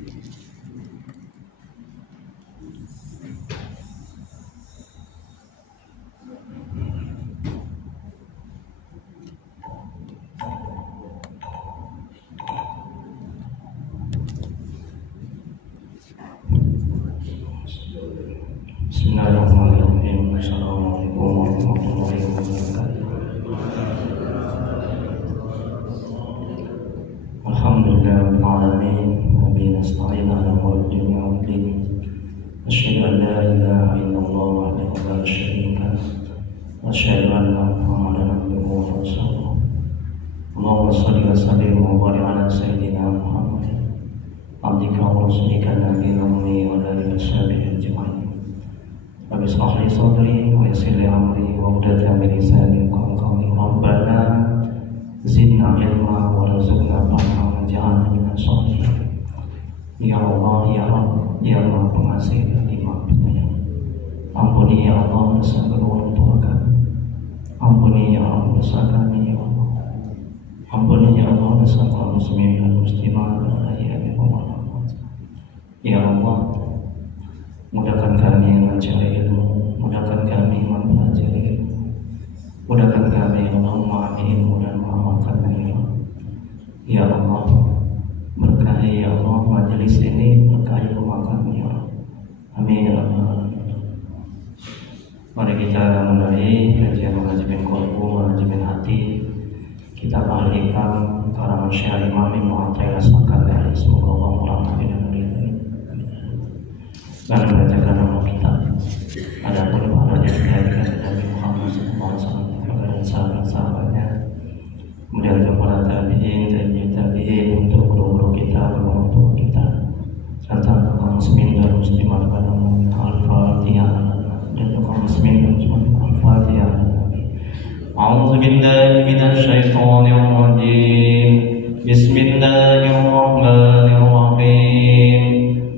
Bismillahirrahmanirrahim. Assalamualaikum warahmatullahi wabarakatuh. Alhamdulillahirabbil alamin wa bihi nasta'in ala umuri dunya wad din. Asyhadu an la ilaha illallah wahdahu la syarika lah wa asyhadu anna Muhammadan abduhu wa rasuluh. Allahumma shalli wa sallim wa barik ala sayyidina Muhammadin abdika wa rasulika nabiyil ummi wa ala alihi washabihi ajma'in. Rabbi shrah li sadri wa yassir li amri wahlul min lisani yafqahu qawli. Rabbana zidna ilma warzuqna fahma waj'alna minas sholihin. Ya Allah, ya Rabb, ya Maha Pengasih dan Maha Penyayang. Ampuni ya Allah dosa kedua orang tua kami. Ampuni ya Allah dosa kami ya Allah. Ampuni ya Allah dosa kaum muslimin dan muslimat dan ahli wabarakatuh. Ya Allah, mudahkan kami mencari ilmu, mudahkan kami mempelajari ilmu, mudahkan kami memahami ilmu dan mengamalkan ilmu. Ya Allah, berkahi ya Allah majelis ini, berkahi rumah kami ya Allah. Amin ya rabbal alamin. Mari kita mulai kajian manajemen qalbu, manajemen hati. Kita alihkan karangan Syekh Imam Ibnu Athaillah As-Sakandari. Semoga Allah merahmati dan meridai dan membacakan nama kita. Adapun pahala yang dikaitkan dengan Nabi Muhammad SAW dan sahabat-sahabatnya, kemudian untuk para tabi'in untuk guru-guru kita, orang tua kita, serta untuk kaum muslimin dan muslimat pada umumnya. Al-Fatihah. Dan untuk kaum muslimin dan muslimat Al-Fatihah. A'udzu billahi minasy syaithanir rajim. Bismillahirrahmanirrahim.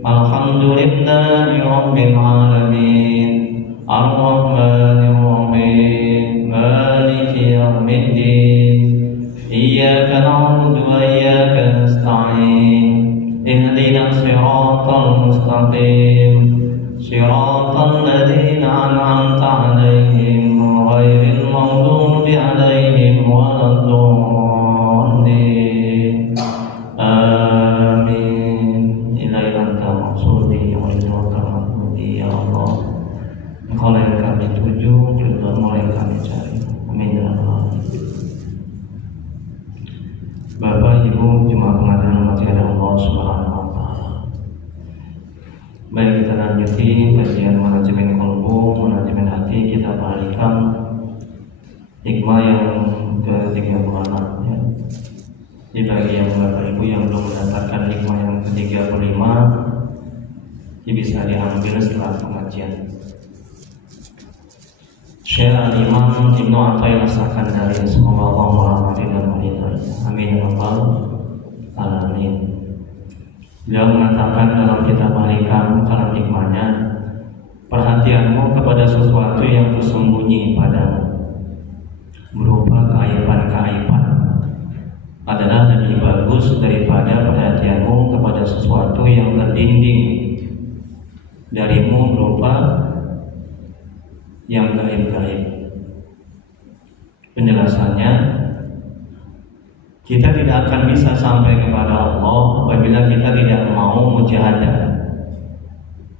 Alhamdulillahi rabbil alamin. Ar-Rahmanir Rahim. Maliki yaumiddin. Iyyaka na'budu wa iyyaka nasta'in. Ihdinas siratal mustaqim. Siratal ladzina an'amta 'alaihim ghairil maghdubi 'alaihim waladdallin. Amin. Ilahi anta maksudi wa ilaika mahmudi ya Allah. Engkau yang kami tuju, ridhomu yang kami cari. Amin ya rabbal alamin. Bapak Ibu jemaah pengadilan umat Allah Subhanahu wa taala. Baik, kita lanjuti kajian manajemen qalbu, manajemen hati. Kita balikan hikmah yang ke-36 ya. Di bagi yang Bapak Ibu yang belum mendapatkan hikmah yang ke-35, ini bisa diambil setelah pengajian. Syekh Al-Imam Ibnu Athaillah As-Sakandari, semoga Allah merahmati dan meridai. Amin ya rabbal alamin. Beliau mengatakan dalam kitab Al-Hikam, dalam hikmahnya, perhatianmu kepada sesuatu yang tersembunyi padamu berupa keaiban-keaiban adalah lebih bagus daripada perhatianmu kepada sesuatu yang terdinding darimu berupa yang gaib-gaib. Penjelasannya, kita tidak akan bisa sampai kepada Allah apabila kita tidak mau mujahadah.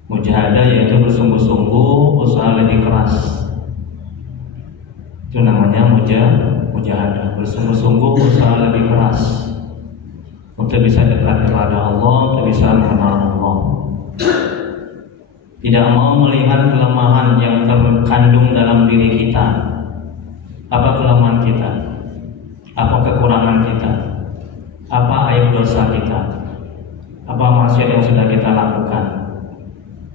Mujahadah yaitu bersungguh-sungguh, usaha lebih keras. Itu namanya mujahadah, bersungguh-sungguh, usaha lebih keras untuk bisa dekat kepada Allah, untuk bisa mengenal Allah. Tidak mau melihat kelemahan yang terkandung dalam diri kita. Apa kelemahan kita? Apa kekurangan kita? Apa aib dosa kita? Apa maksiat yang sudah kita lakukan?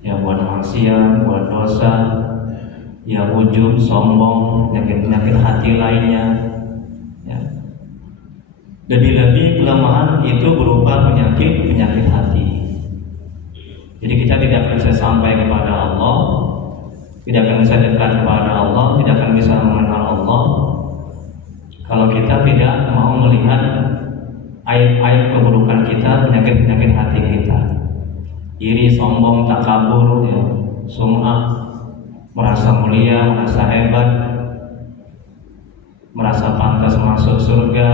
Ya, buat maksiat, buat dosa, ya ujub, sombong, penyakit-penyakit hati lainnya ya. Lebih-lebih kelemahan itu berupa penyakit hati. Jadi kita tidak bisa sampai kepada Allah, tidak akan bisa dekat kepada Allah, tidak akan bisa mengenal Allah kalau kita tidak mau melihat aib-aib keburukan kita, penyakit-penyakit hati kita. iri, sombong, takabur, ya, sum'ah, merasa mulia, merasa hebat, merasa pantas masuk surga,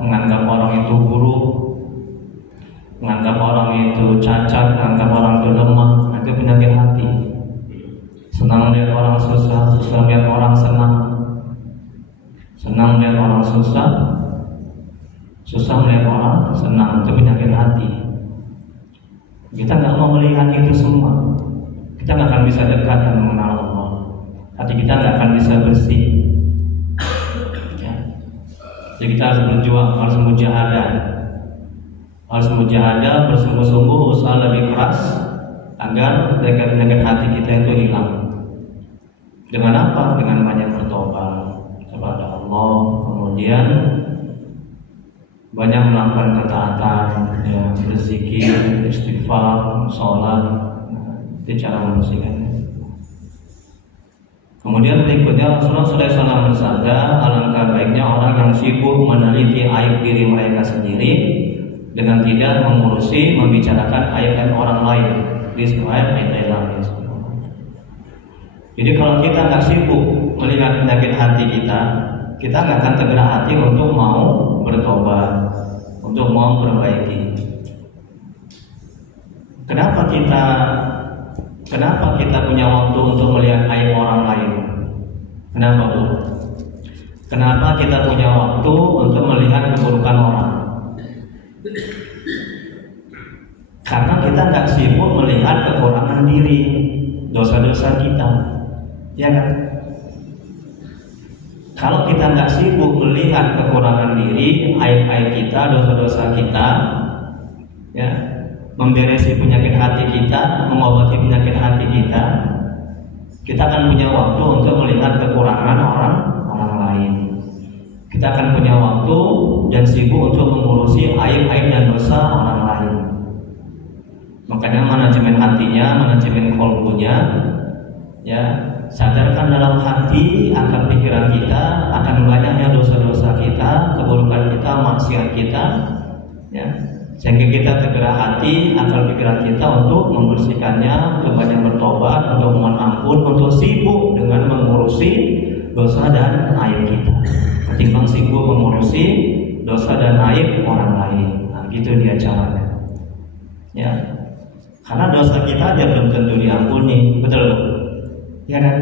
menganggap orang itu buruk, menganggap orang itu cacat, menganggap orang itu lemah. Itu penyakit hati. Senang melihat orang susah, susah melihat orang senang. Senang melihat orang susah, susah melihat orang senang. Itu penyakit hati. Kita nggak mau melihat itu semua. Kita nggak akan bisa dekat dan mengenal Allah. Hati kita nggak akan bisa bersih. Ya. Jadi kita harus berjuang, harus mujahadah, bersungguh-sungguh, usaha lebih keras agar penyakit hati kita itu hilang. Dengan apa? Dengan banyak bertobat kepada Allah, kemudian banyak melakukan ketaatan, ya, berzikir, istighfar, sholat. Itu cara membersihkannya. Kemudian berikutnya Rasulullah SAW bersabda, alangkah baiknya orang yang sibuk meneliti aib diri mereka sendiri dengan tidak mengurusi, membicarakan aib-aib orang lain. Disebut aib lain. Jadi kalau kita nggak sibuk melihat penyakit hati kita nggak akan tergerak hati untuk mau bertobat, untuk mau perbaiki. Kenapa kita punya waktu untuk melihat aib orang lain? Kenapa, Bu? Kenapa kita punya waktu untuk melihat keburukan orang? Karena kita nggak sibuk melihat kekurangan diri, dosa-dosa kita, ya kan? Kalau kita nggak sibuk melihat kekurangan diri, aib-aib kita, dosa-dosa kita, ya, memberesi penyakit hati kita, mengobati penyakit hati kita akan punya waktu untuk melihat kekurangan orang lain. Kita akan punya waktu dan sibuk untuk mengurusi aib-aib dan dosa orang lain. Makanya manajemen hatinya, manajemen kolbunya, ya, sadarkan dalam hati akan pikiran kita, akan banyaknya dosa-dosa kita, keburukan kita, maksiat kita, ya, sehingga kita tergerak hati, akal pikiran kita untuk membersihkannya, untuk banyak bertobat, untuk mohon ampun, untuk sibuk dengan mengurusi dosa dan aib kita, ketimbang sibuk mengurusi dosa dan aib orang lain. Nah, gitu dia caranya, ya. Karena dosa kita aja belum tentu diampuni, betul loh, ya kan?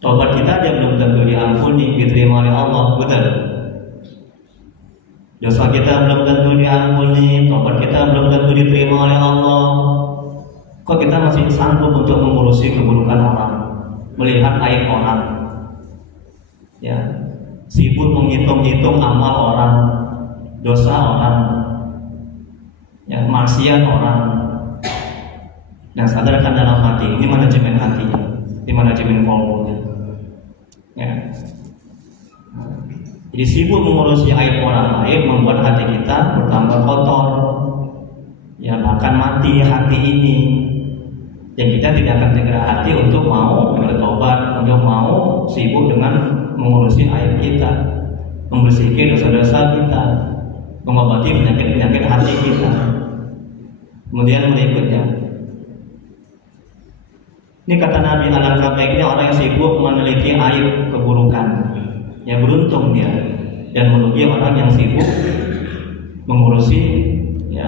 Tobat kita aja belum tentu diampuni, diterima oleh Allah, betul. Dosa kita belum tentu diampuni, tobat kita belum tentu diterima oleh Allah. Kok kita masih sanggup untuk mengurusi keburukan orang, melihat aib orang, ya, sibuk menghitung-hitung amal orang, dosa orang, ya, maksiat orang. Dan sadarkan dalam hati, ini manajemen hatinya, ini manajemen kolbunya, ya. Jadi sibuk mengurusi aib orang lain membuat hati kita bertambah kotor, ya, bahkan mati hati ini. Dan kita tidak akan tergerak hati untuk mau bertobat, untuk mau sibuk dengan mengurusi aib kita, membersihkan dosa-dosa kita, mengobati penyakit-penyakit hati kita. Kemudian berikutnya, ini kata Nabi, alangkah baiknya orang yang sibuk meneliti aib keburukan. Ya, beruntung dia, dan merugi orang yang sibuk mengurusi, ya,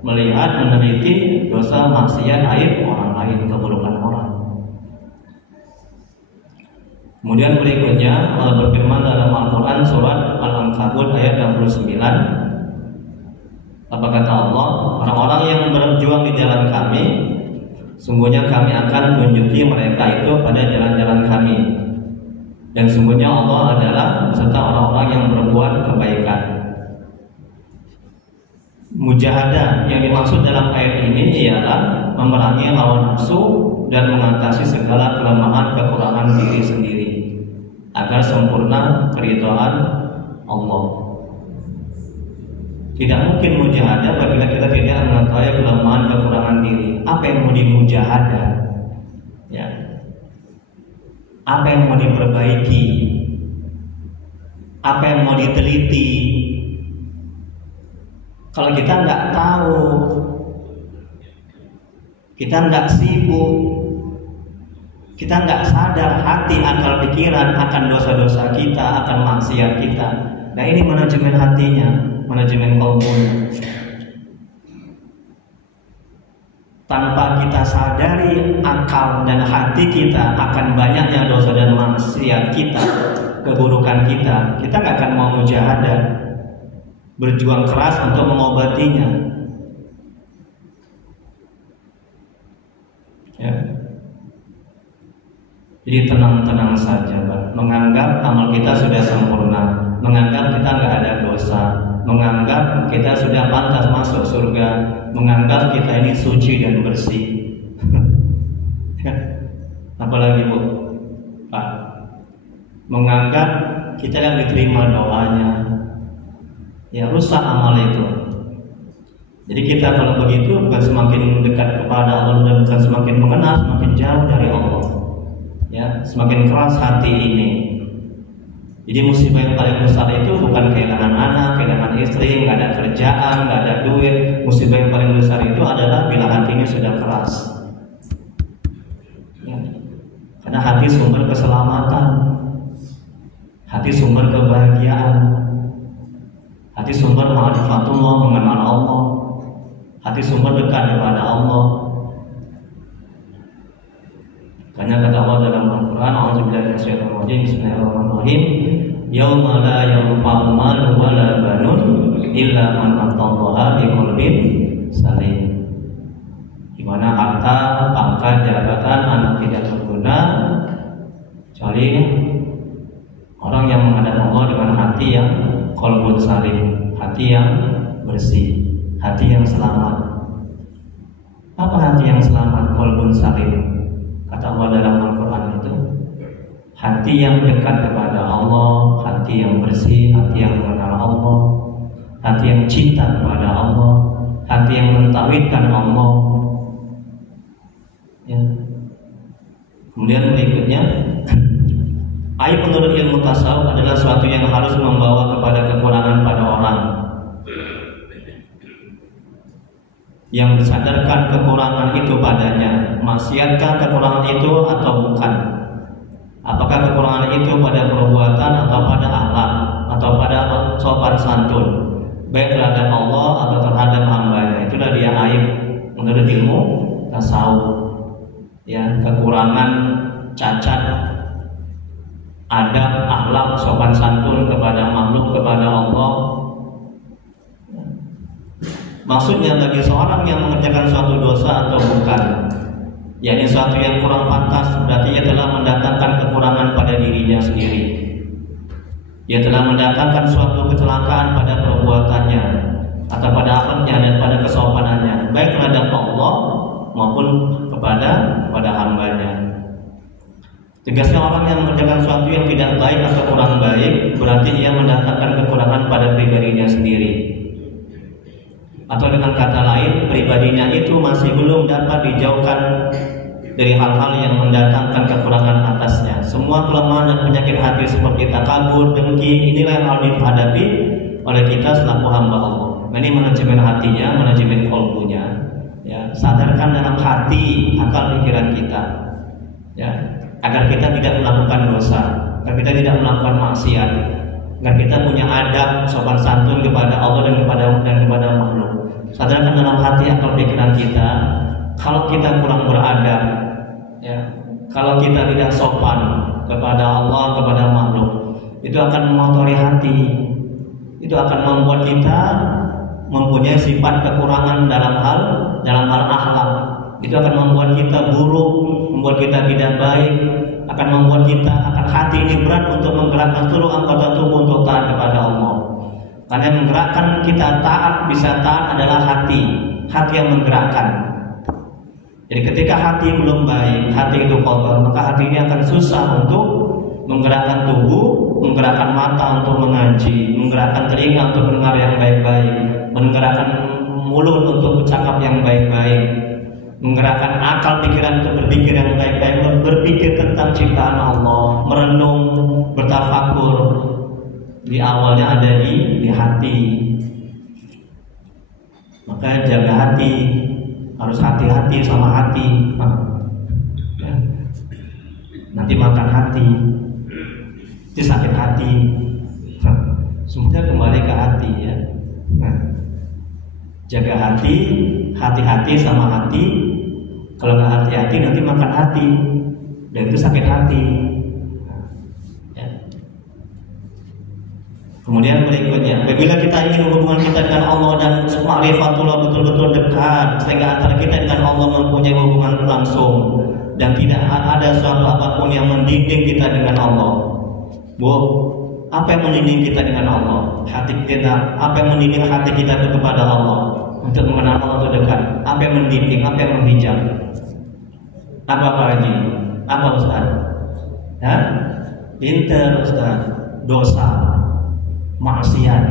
melihat, meneliti dosa, maksiat, aib orang lain, keburukan orang. Kemudian berikutnya Allah berfirman dalam Al-Quran surat Al-Ankabut ayat 69. Apa kata Allah? Orang-orang yang berjuang di jalan kami, sungguhnya kami akan tunjuki mereka itu pada jalan-jalan kami. Dan sungguhnya Allah adalah beserta orang-orang yang berbuat kebaikan. Mujahadah yang dimaksud dalam ayat ini ialah memerangi hawa nafsu dan mengatasi segala kelemahan kekurangan diri sendiri agar sempurna keridhaan Allah. Tidak mungkin mujahadah apabila kita tidak mengetahui kelemahan kekurangan diri. Apa yang mau dimujahadah? Ya. Apa yang mau diperbaiki? Apa yang mau diteliti? Kalau kita nggak tahu kita nggak sibuk, kita nggak sadar hati, akal, pikiran akan dosa-dosa kita, akan maksiat kita. Nah ini manajemen hatinya, manajemen kalbunya. Tanpa kita sadari akal dan hati kita akan banyaknya dosa dan maksiat kita, keburukan kita nggak akan mau mujahadah, berjuang keras untuk mengobatinya. Ya. Jadi tenang-tenang saja, Pak. Menganggap amal kita sudah sempurna, menganggap kita nggak ada dosa, menganggap kita sudah pantas masuk surga, menganggap kita ini suci dan bersih. Apalagi Bu, Pak, menganggap kita yang diterima doanya, ya rusak amal itu. Jadi kita kalau begitu bukan semakin dekat kepada Allah dan bukan semakin mengenal, semakin jauh dari Allah. Ya, semakin keras hati ini. Jadi musibah yang paling besar itu bukan kehilangan anak, kehilangan istri, nggak ada kerjaan, nggak ada duit. Musibah yang paling besar itu adalah bila hati ini sudah keras. Ya. Karena hati sumber keselamatan, hati sumber kebahagiaan, hati sumber ma'rifatullah, mengenal Allah, hati sumber dekat kepada Allah. Karena kata Allah dalam Al-Quran, A'udzubillahi minasyaitonir rajim, Bismillahirrahmanirrahim, Yauma la yanfa'u malun wala banun illa man atallaha biqalbin salim. Di mana harta, pangkat, jabatan, anak tidak berguna kecuali orang yang menghadap Allah dengan hati yang qalbun salim, hati yang bersih, hati yang selamat. Apa hati yang selamat, qalbun salim? Kata Allah dalam Al-Quran itu, hati yang dekat kepada Allah, hati yang bersih, hati yang mengenal Allah, hati yang cinta kepada Allah, hati yang mentauhidkan Allah. Ya. Kemudian berikutnya, aib menurut ilmu tasawuf adalah suatu yang harus membawa kepada kekurangan pada orang. Yang disadarkan kekurangan itu padanya, maksiatkah kekurangan itu atau bukan? Apakah kekurangan itu pada perbuatan atau pada akhlak atau pada sopan santun, baik terhadap Allah atau terhadap hambanya? Itulah dia aib menurut ilmu tasawuf. Ya, kekurangan, cacat, adab, akhlak, sopan santun kepada makhluk, kepada Allah. Maksudnya bagi seorang yang mengerjakan suatu dosa atau bukan, yakni suatu yang kurang pantas, berarti ia telah mendatangkan kekurangan pada dirinya sendiri. Ia telah mendatangkan suatu kecelakaan pada perbuatannya atau pada akhlaknya dan pada kesopanannya, baik terhadap Allah maupun kepada hambanya. Tegasnya orang yang mengerjakan sesuatu yang tidak baik atau kurang baik, berarti ia mendatangkan kekurangan pada pribadinya sendiri. Atau dengan kata lain, pribadinya itu masih belum dapat dijauhkan dari hal-hal yang mendatangkan kekurangan atasnya. Semua kelemahan dan penyakit hati seperti takabur, dengki, inilah yang harus dihadapi oleh kita selaku hamba Allah. Ini manajemen hatinya, manajemen kalbunya. Ya, sadarkan dalam hati, akal, pikiran kita. Ya, agar kita tidak melakukan dosa, agar kita tidak melakukan maksiat, agar kita punya adab, sopan santun kepada Allah dan kepada makhluk. Sadarkan dalam hati, akal, pikiran kita, kalau kita kurang beradab, ya, kalau kita tidak sopan kepada Allah, kepada makhluk, itu akan mengotori hati, itu akan membuat kita mempunyai sifat kekurangan dalam hal akhlak. Itu akan membuat kita buruk, membuat kita tidak baik, akan membuat kita, akan hati ini berat untuk menggerakkan seluruh anggota tubuh untuk taat kepada Allah. Karena yang menggerakkan kita taat, bisa taat adalah hati yang menggerakkan. Jadi ketika hati belum baik, hati itu kotor, maka hati ini akan susah untuk menggerakkan tubuh, menggerakkan mata untuk mengaji, menggerakkan telinga untuk mendengar yang baik-baik, menggerakkan mulut untuk bercakap yang baik-baik, menggerakkan akal pikiran untuk berpikir yang baik-baik, berpikir tentang ciptaan Allah, merenung, bertafakur. Di awalnya ada di hati. Maka jaga hati, harus hati-hati sama hati. Ya. Nanti makan hati, itu sakit hati. Semuanya kembali ke hati ya. Nah, jaga hati, hati-hati sama hati. Kalau nggak hati-hati nanti makan hati, dan itu sakit hati. Ya. Kemudian berikutnya, apabila kita ingin hubungan kita dengan Allah dan ma'rifatullah betul-betul dekat, sehingga antara kita dengan Allah mempunyai hubungan langsung dan tidak ada suatu apapun yang mendinding kita dengan Allah. Apa yang mendinding kita dengan Allah? Hati kita. Apa yang mendinding hati kita itu kepada Allah? Untuk mengenal Allah itu dekat. Apa yang mendinding? Apa yang menghijab? Apa lagi? Apa Ustaz? Ya? Pinter Ustaz. Dosa, maksiat,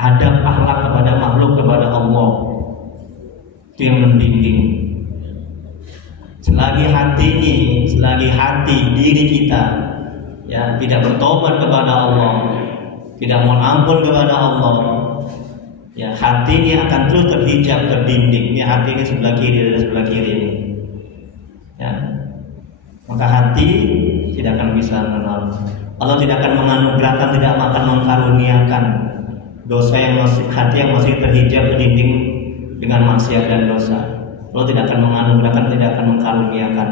adab akhlak kepada makhluk, kepada Allah, itu yang mendinding. Selagi hati diri kita ya tidak bertobat kepada Allah, tidak mohon ampun kepada Allah, ya hati ini akan terus terhijab, terdinding. Ini hati ini sebelah kiri dan sebelah kiri ini. Ya. Maka hati tidak akan bisa mengenal Allah, tidak akan menganugerahkan, tidak akan mengkaruniakan dosa yang masih, hati yang masih terhijab, terdinding dengan maksiat dan dosa. Allah tidak akan menganugerahkan, tidak akan mengkaruniakan.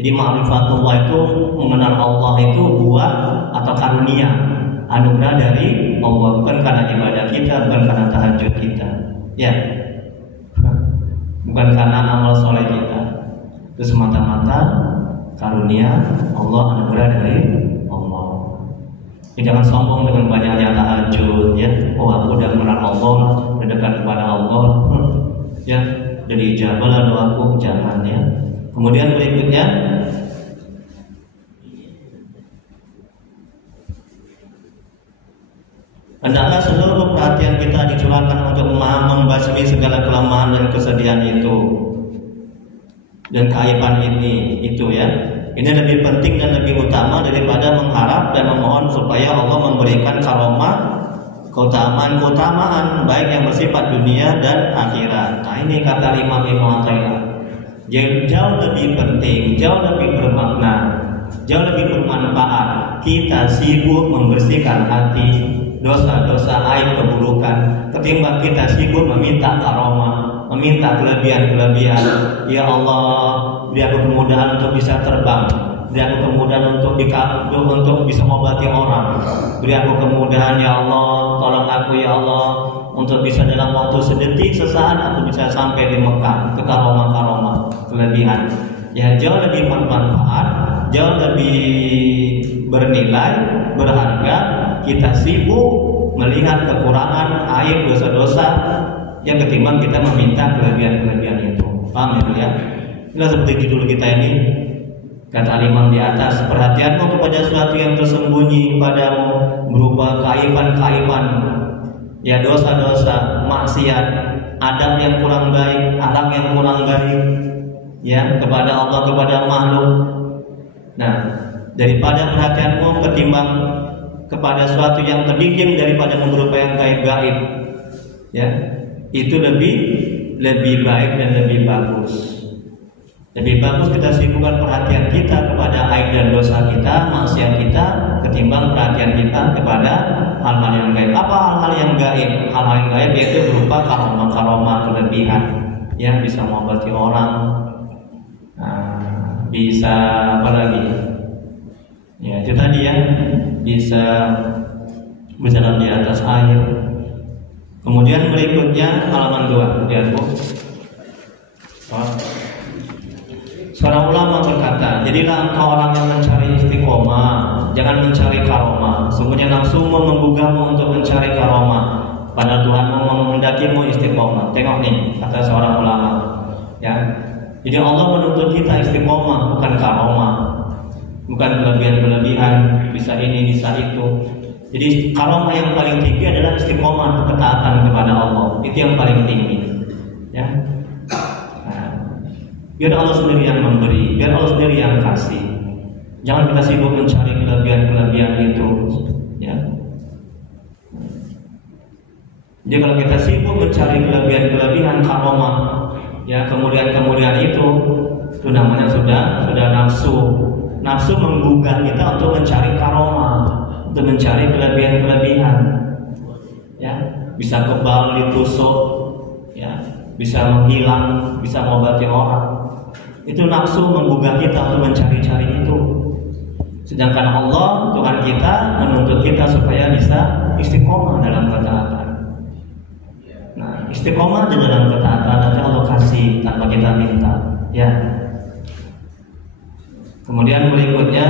Jadi ma'rifatullah itu mengenal Allah itu buah atau karunia, anugerah dari Allah, bukan karena ibadah kita, bukan karena tahajud kita, ya, bukan karena amal soleh kita. Itu semata-mata karunia Allah, anugerah dari Allah. Jadi jangan sombong dengan banyaknya tahajud, ya. Oh aku udah mengenal Allah, udah dekat kepada Allah, ya. Dari ijabah doaku, jangan ya. Kemudian berikutnya, hendaklah seluruh perhatian kita dicurahkan untuk membasmi segala kelemahan dan kesedihan itu dan keaiban itu ya. Ini lebih penting dan lebih utama daripada mengharap dan memohon supaya Allah memberikan karomah, keutamaan baik yang bersifat dunia dan akhirat. Nah ini kata Imam Ibnu Athaillah, jauh lebih penting, jauh lebih bermakna, jauh lebih bermanfaat kita sibuk membersihkan hati, dosa-dosa, aib, keburukan, ketimbang kita sibuk meminta karomah, meminta kelebihan. Ya Allah, beri aku kemudahan untuk bisa terbang, beri aku kemudahan untuk bisa mengobati orang, beri aku kemudahan ya Allah, tolong aku ya Allah untuk bisa dalam waktu sedetik, sesaat aku bisa sampai di Mekah. Ke karomah, kelebihan ya jauh lebih bermanfaat, jauh lebih bernilai, berharga. Kita sibuk melihat kekurangan, aib, dosa-dosa yang ketimbang kita meminta kelebihan itu. Paham ya? Inilah seperti judul kita ini. Kata Imam di atas, perhatianmu kepada sesuatu yang tersembunyi padamu berupa keaiban, ya dosa-dosa, maksiat, adab yang kurang baik, akhlak yang kurang baik, ya kepada Allah, kepada makhluk. Nah, daripada perhatianmu ketimbang kepada sesuatu yang terdinding daripada berupa yang gaib-gaib, ya itu lebih baik dan lebih bagus. Lebih bagus kita sibukkan perhatian kita kepada aib dan dosa kita, maksiat kita, ketimbang perhatian kita kepada hal-hal yang gaib. Apa hal-hal yang gaib? Hal-hal yang gaib yaitu berupa karomah, kelebihan, yang bisa mengobati orang, bisa apa lagi? Ya itu tadi ya, bisa berjalan di atas air. Kemudian berikutnya halaman 2, lihat Bu. Seorang ulama berkata, jadilah engkau orang yang mencari istiqomah, jangan mencari karomah. Sungguhnya nafsumu menggugahmu untuk mencari karomah, padahal Tuhanmu mengendakimu istiqomah. Tengok nih, kata seorang ulama. Ya, jadi Allah menuntut kita istiqomah, bukan karomah, bukan kelebihan, bisa ini, bisa itu. Jadi karomah yang paling tinggi adalah istiqomah, ketaatan kepada Allah. Itu yang paling tinggi. Ya. Biar Allah sendiri yang memberi, biar Allah sendiri yang kasih. Jangan kita sibuk mencari kelebihan itu, ya. Jadi kalau kita sibuk mencari kelebihan karomah, ya kemuliaan itu namanya sudah nafsu. Nafsu menggugah kita untuk mencari karomah, untuk mencari kelebihan. Ya, bisa kebal ditusuk, ya, bisa menghilang, bisa mengobati orang. Itu nafsu menggugah kita untuk mencari-cari itu. Sedangkan Allah, Tuhan kita, menuntut kita supaya bisa istiqomah dalam ketaatan. Nah, istiqomah di dalam ketaatan nanti Allah kasih tanpa kita minta. Ya. Kemudian berikutnya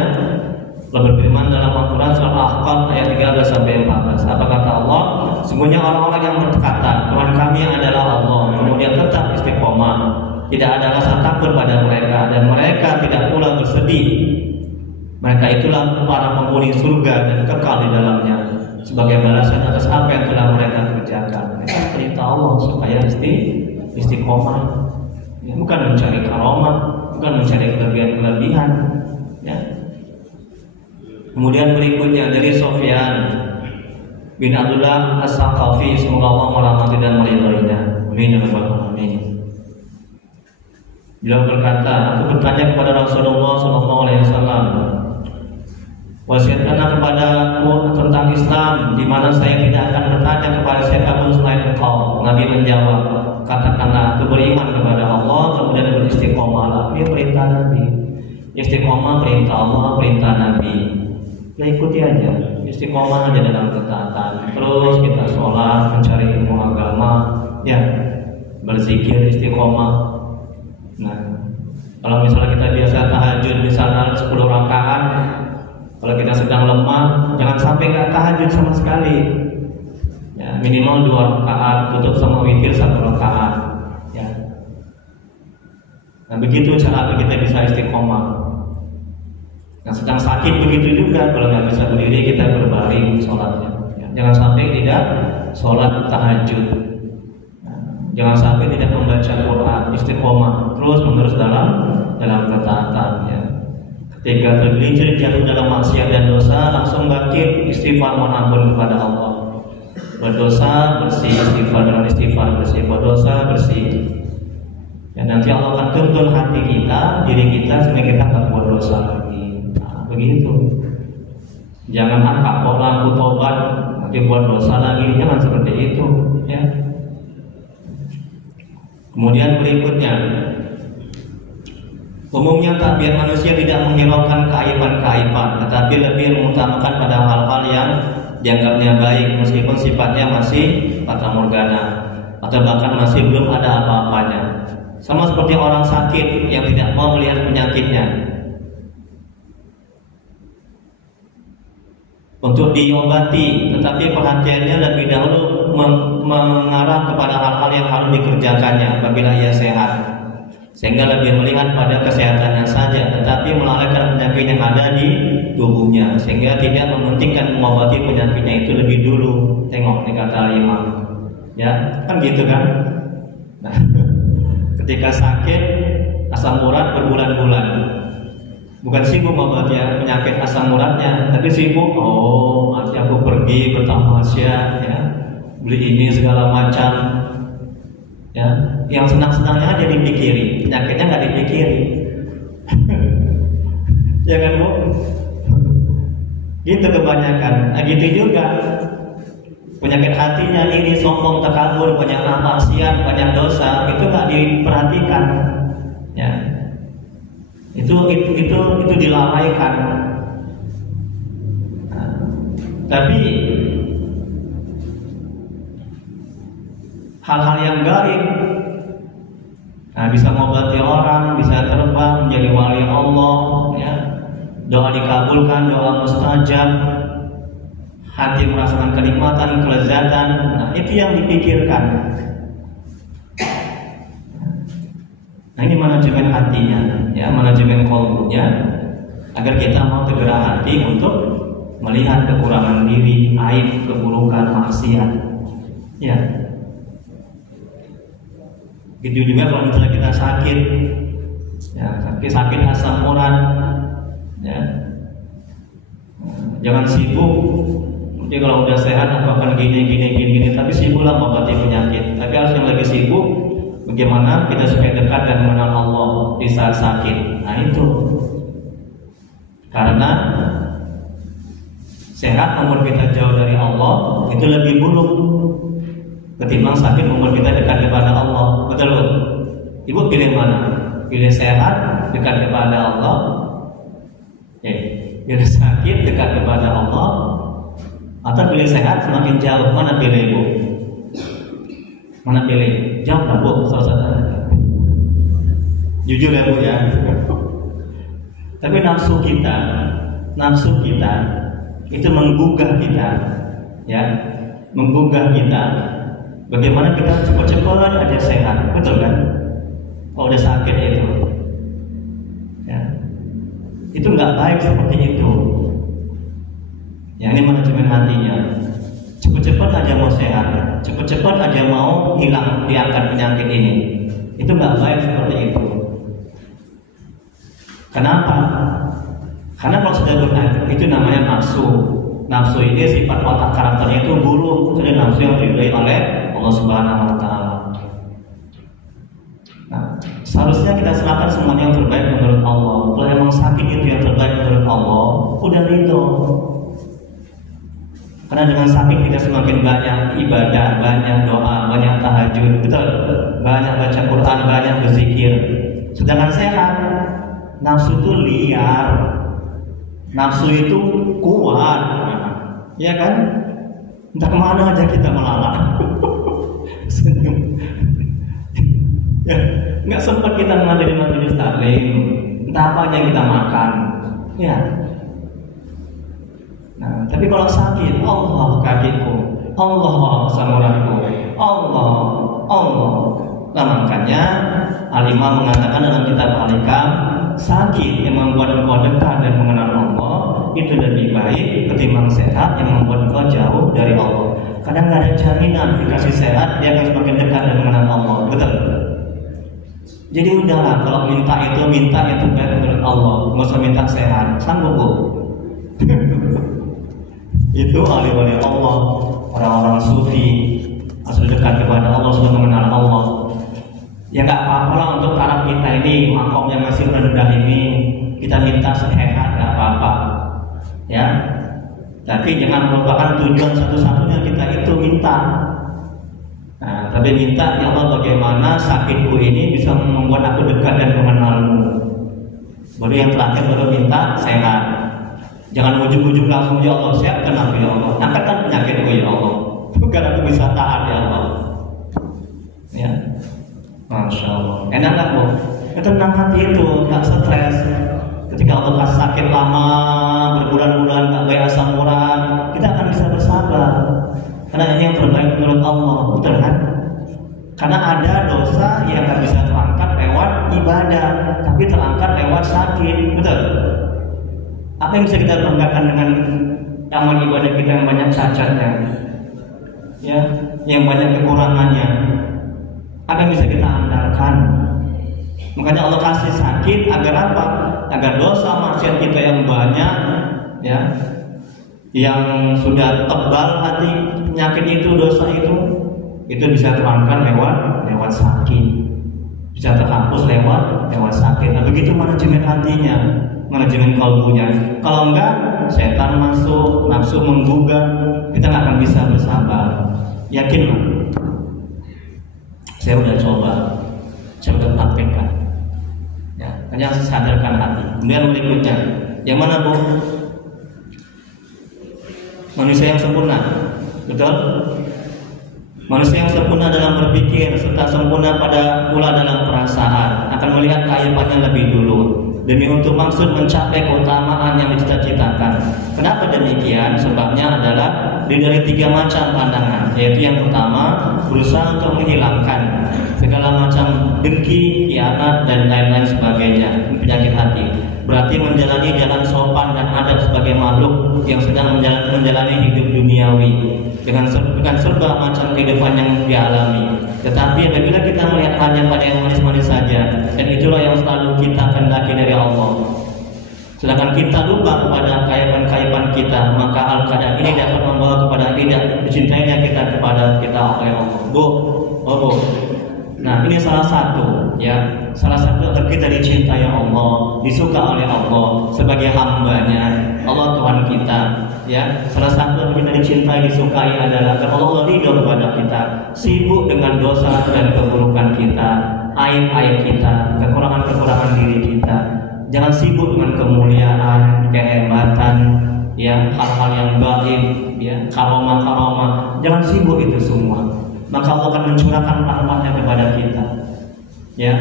Allah berfirman dalam Al-Quran surah Al-Ahqaf ayat 13 sampai 14. Apa kata Allah? Sungguhnya orang-orang yang berkata, Tuhan kami adalah Allah, kemudian tetap istiqomah, tidak ada rasa takut pada mereka, dan mereka tidak pula bersedih. Mereka itulah para penghuni surga dan kekal di dalamnya, sebagai balasan atas apa yang telah mereka kerjakan. Mereka perintah Allah supaya istiqomah, ya, bukan mencari karomah, bukan mencari kelebihan. Ya. Kemudian berikutnya dari Sofyan bin Abdullah As-Saqafi, semoga Allah merahmati dan meridhoinya. Amin ya rabbal alamin. Beliau berkata, aku bertanya kepada Rasulullah SAW, wasiatkanlah kepadaku tentang Islam, di mana saya tidak akan bertanya kepada siapapun selain engkau. Nabi menjawab, katakanlah aku beriman kepada Allah, kemudian beristiqomahlah. Ini perintah Nabi. Istiqomah perintah Allah, perintah Nabi. Ya ikuti aja, istiqomah aja dalam ketaatan. Terus kita sholat, mencari ilmu agama, ya, berzikir istiqomah. Nah, kalau misalnya kita biasa tahajud misalnya 10 rakaat, kalau kita sedang lemah, jangan sampai nggak tahajud sama sekali. Ya, minimal 2 rakaat, tutup sama witir 1 rakaat. Ya. Nah, begitu cara kita bisa istiqomah. Nah, sedang sakit begitu juga, kalau nggak bisa berdiri kita berbaring sholatnya. Ya, jangan sampai tidak sholat tahajud. Jangan sampai tidak membaca Quran, istiqomah terus menerus dalam ketaatan. Ya. Ketika tergelincir jatuh dalam maksiat dan dosa, langsung bangkit istighfar mohon ampun kepada Allah. Berdosa bersih, istighfar dengan istighfar bersih, berdosa bersih. Ya, nanti Allah akan tuntun hati kita, diri kita, sehingga kita tak buat dosa lagi. Nah, begitu. Jangan kapok aku tobat, nanti buat dosa lagi. Jangan seperti itu. Ya. Kemudian berikutnya, umumnya tabiat manusia tidak menghiraukan keaiban-keaiban, tetapi lebih mengutamakan pada hal-hal yang dianggapnya baik, meskipun sifatnya masih fata morgana atau bahkan masih belum ada apa-apanya. Sama seperti orang sakit yang tidak mau melihat penyakitnya untuk diobati, tetapi perhatiannya lebih dahulu mengarah kepada hal-hal yang harus dikerjakannya apabila ia sehat, sehingga lebih melihat pada kesehatannya saja, tetapi melalaikan penyakit yang ada di tubuhnya, sehingga tidak mementingkan mengobati penyakitnya itu lebih dulu. Tengok nih kata Imam, ya kan gitu kan. Nah, ketika sakit asam urat berbulan-bulan, bukan sibuk mengobati penyakit asam uratnya, tapi sibuk, nanti aku pergi bertamasya, ya, beli ini segala macam, ya, yang senang-senangnya aja dipikiri, penyakitnya nggak dipikiri. Jangan Bu, gitu kebanyakan. Nah, gitu juga penyakit hatinya, iri, sombong, takabur, banyak maksiat, banyak dosa, itu nggak diperhatikan, ya. Itu dilalaikan. Nah, tapi hal-hal yang gaib, nah, bisa mengobati orang, bisa terbang menjadi wali Allah, ya, doa dikabulkan, doa mustajab, hati merasakan kenikmatan, kelezatan. Nah, itu yang dipikirkan. Nah, ini manajemen hatinya, ya, manajemen qalbunya, agar kita mau tergerak hati untuk melihat kekurangan diri, aib, keburukan, maksiat, ya. Gitu juga kalau misalnya kita sakit, ya, sakit asam urat, ya, jangan sibuk Jadi kalau udah sehat aku akan gini, tapi sibuklah mengobati penyakit. Tapi harus yang lagi sibuk, bagaimana kita supaya dekat dan mengenal Allah di saat sakit. Nah itu, karena sehat namun kita jauh dari Allah itu lebih buruk ketimbang sakit namun kita dekat kepada Allah. Betul? Ibu pilih mana? Pilih sehat dekat kepada Allah, pilih sakit dekat kepada Allah, atau pilih sehat semakin jauh? Mana pilih ibu? Mana pilih? Jawablah bu, saudara. Jujur ya bu ya. Tapi nafsu kita itu menggugah kita, ya, menggugah kita. Bagaimana kita cepat-cepat aja sehat, betul kan? Kalau udah sakit itu, ya, itu nggak baik seperti itu. Ya, ini manajemen hatinya. Cepat-cepat aja mau sehat, cepat-cepat aja mau hilang, diangkat penyakit ini. Itu nggak baik seperti itu. Kenapa? Karena kalau sudah berhenti, itu namanya nafsu. Nafsu ini sifat watak karakternya itu buruk. Itu nafsu yang diridhoi oleh Allah Subhanahu Wa Taala. Nah, seharusnya kita serahkan semuanya yang terbaik menurut Allah. Kalau emang sakit itu yang terbaik menurut Allah, udah ridho. Karena dengan sakit kita semakin banyak ibadah, banyak doa, banyak tahajud, betul? Banyak baca Quran, banyak berzikir. Sedangkan sehat, nafsu itu liar, nafsu itu kuat, ya kan? Entah kemana aja kita melalak. Senyum. Ya, nggak sempat kita menghadiri majelis taklim, entah apa aja yang kita makan, ya. Nah, tapi kalau sakit, Allah kakiku, Allah samuranku, Allah. Nah, makanya Al-Imam mengatakan dalam kitab Al-Hikam, sakit yang membuat engkau dekat dan mengenal Allah itu lebih baik ketimbang sehat yang membuat engkau jauh dari Allah. Kadang nggak ada jaminan dikasih sehat dia akan semakin dekat dan mengenal Allah, betul? Jadi udahlah, kalau minta yang terbaik menurut Allah, nggak usah minta sehat, sanggup bu? Itu ahli-ahli Allah, orang-orang sufi, sudah dekat kepada Allah, sudah mengenal Allah. Ya nggak apa-apa lah untuk taraf kita ini, makomnya masih rendah ini, kita minta sehat, nggak apa-apa, ya. Tapi jangan melupakan tujuan satu-satunya kita itu minta. Nah, tapi minta ya Allah bagaimana sakitku ini bisa membuat aku dekat dan mengenalmu. Baru yang terakhir baru minta sehat. Jangan ujuk-ujuk langsung ya Allah siapkan aku ya Allah, angkatkan penyakitku ya Allah, bukan aku bisa taat ya Allah. Ya, Masya Allah. Enak nggak bu? Tenang hati itu, nggak stres. Ketika Allah kasih sakit lama, berbulan-bulan nggak bayar asam urat, kita akan bisa bersabar. Karena ini yang terbaik menurut Allah, betul kan? Karena ada dosa yang nggak bisa terangkat lewat ibadah, tapi terangkat lewat sakit, betul? Apa yang bisa kita banggakan dengan amal ibadah kita yang banyak cacatnya, ya, yang banyak kekurangannya? Apa yang bisa kita andalkan? Makanya Allah kasih sakit agar apa? Agar dosa maksiat kita yang banyak, ya, yang sudah tebal hati penyakit itu, dosa itu bisa terangkat lewat sakit, bisa terhapus lewat sakit. Nah, begitu manajemen hatinya, manajemen kalbunya. Kalau enggak, setan masuk, nafsu menggugah, kita nggak akan bisa bersabar. Yakin lah. Saya udah coba, saya udah praktekkan. Ya, hanya sadarkan hati. Kemudian berikutnya, yang mana bu? Manusia yang sempurna, betul? Manusia yang sempurna dalam berpikir serta sempurna pula dalam perasaan akan melihat keaibannya lebih dulu demi untuk maksud mencapai keutamaan yang dicita-citakan. Kenapa demikian? Sebabnya adalah dari 3 macam pandangan, yaitu yang pertama berusaha untuk menghilangkan segala macam dengki, khianat dan lain-lain sebagainya, penyakit hati. Berarti menjalani jalan sopan dan adab sebagai makhluk yang sedang menjalani hidup duniawi dengan serba macam kehidupan yang dialami. Tetapi apabila kita melihat hanya pada yang manis-manis saja, dan itulah yang selalu kita kehendaki dari Allah, Sedangkan kita lupa kepada keaiban-keaiban kita, maka hal-keadaan ini dapat membawa kepada tidak dicintainya kita kepada kita oleh Allah. Bu. Nah, ini salah satu agar kita dicintai Allah, disuka oleh Allah sebagai hambanya, Allah Tuhan kita. Ya, salah satu agar kita dicintai, disukai adalah agar Allah ridho kepada kita. Sibuk dengan dosa dan keburukan kita, aib-aib kita, kekurangan-kekurangan diri kita. Jangan sibuk dengan kemuliaan, kehebatan, ya, hal-hal yang gaib, ya, karomah-karomah. Jangan sibuk itu semua. Maka Allah akan mencurahkan rahmatnya kepada kita, ya.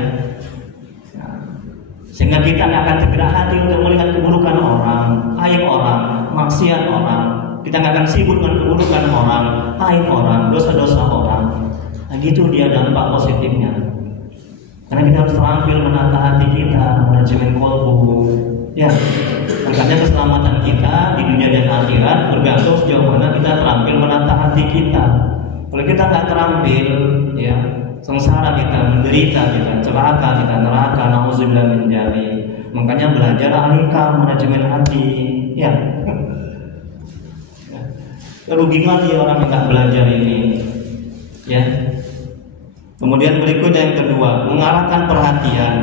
Sehingga kita akan tergerak hati untuk melihat keburukan orang, aib orang, maksiat orang. Kita nggak akan sibuk dengan keburukan orang, aib orang, dosa-dosa orang. Nah, gitu dia dampak positifnya. Karena kita harus terampil menata hati kita, manajemen kolbu. Ya, makanya keselamatan kita di dunia dan akhirat bergantung sejauh mana kita terampil menata hati kita. Kalau kita nggak terampil, ya, sengsara kita, menderita kita, celaka kita, neraka, nauzubillah min dzalik. Makanya belajar ahlikam, manajemen hati, ya. Rugi kali orang yang nggak belajar ini, ya. Kemudian berikutnya yang kedua, mengarahkan perhatian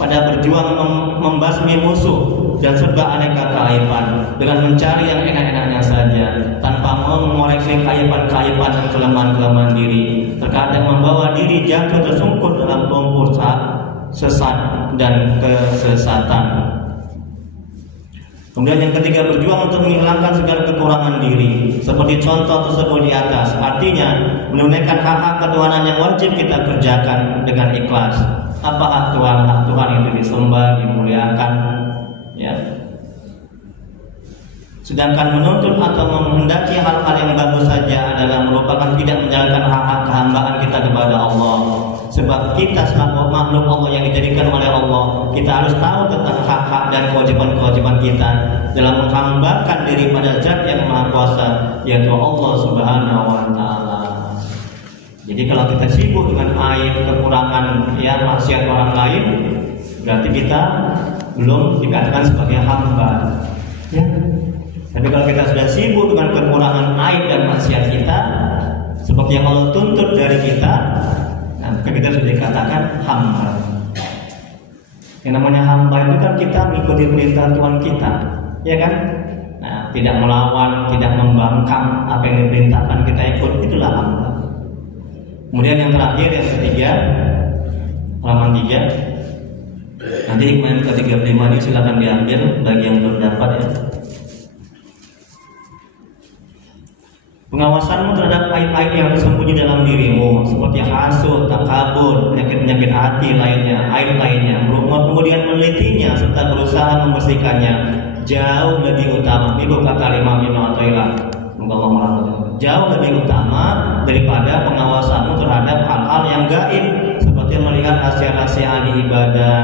pada berjuang membasmi musuh dan serba aneka keaiban dengan mencari yang enak-enaknya saja tanpa mengoreksi keaiban-keaiban dan kelemahan-kelemahan diri. Terkadang membawa diri jatuh tersungkur dalam lumpur sesat dan kesesatan. Kemudian yang ketiga, berjuang untuk menghilangkan segala kekurangan diri, seperti contoh tersebut di atas. Artinya menunaikan hak-hak ketuhanan yang wajib kita kerjakan dengan ikhlas. Apa hak Tuhan? Hak Tuhan itu disembah, dimuliakan, ya. Sedangkan menuntut atau menghendaki hal-hal yang bagus saja adalah merupakan tidak menjalankan hak-hak kehambaan kita kepada Allah. Sebab kita selaku makhluk Allah yang dijadikan oleh Allah, kita harus tahu tentang hak-hak dan kewajiban-kewajiban kita dalam menghambakan diri pada Zat yang Maha Kuasa, yaitu Allah Subhanahu wa Ta'ala. Jadi kalau kita sibuk dengan aib, kekurangan, ya, maksiat orang lain, berarti kita belum dikatakan sebagai hamba, ya. Tapi kalau kita sudah sibuk dengan kekurangan, aib dan maksiat kita, seperti yang Allah tuntut dari kita, maka kita sudah dikatakan hamba. Yang namanya hamba itu kan kita mengikuti perintah Tuhan kita, ya kan? Nah, tidak melawan, tidak membangkang apa yang diperintahkan kita ikut, itulah hamba. Kemudian yang terakhir, yang ketiga, halaman 3. Nanti hikmah ke-35 ini silakan diambil bagi yang belum dapat, ya. Pengawasanmu terhadap aib-aib yang tersembunyi dalam dirimu, seperti hasud, takabur, penyakit-penyakit hati lainnya, aib lainnya, kemudian menelitinya serta berusaha membersihkannya, jauh lebih utama. Ini kata Imam Ibnu Athaillah, jauh lebih utama daripada pengawasanmu terhadap hal-hal yang gaib, seperti melihat rahasia-rahasia ahli ibadah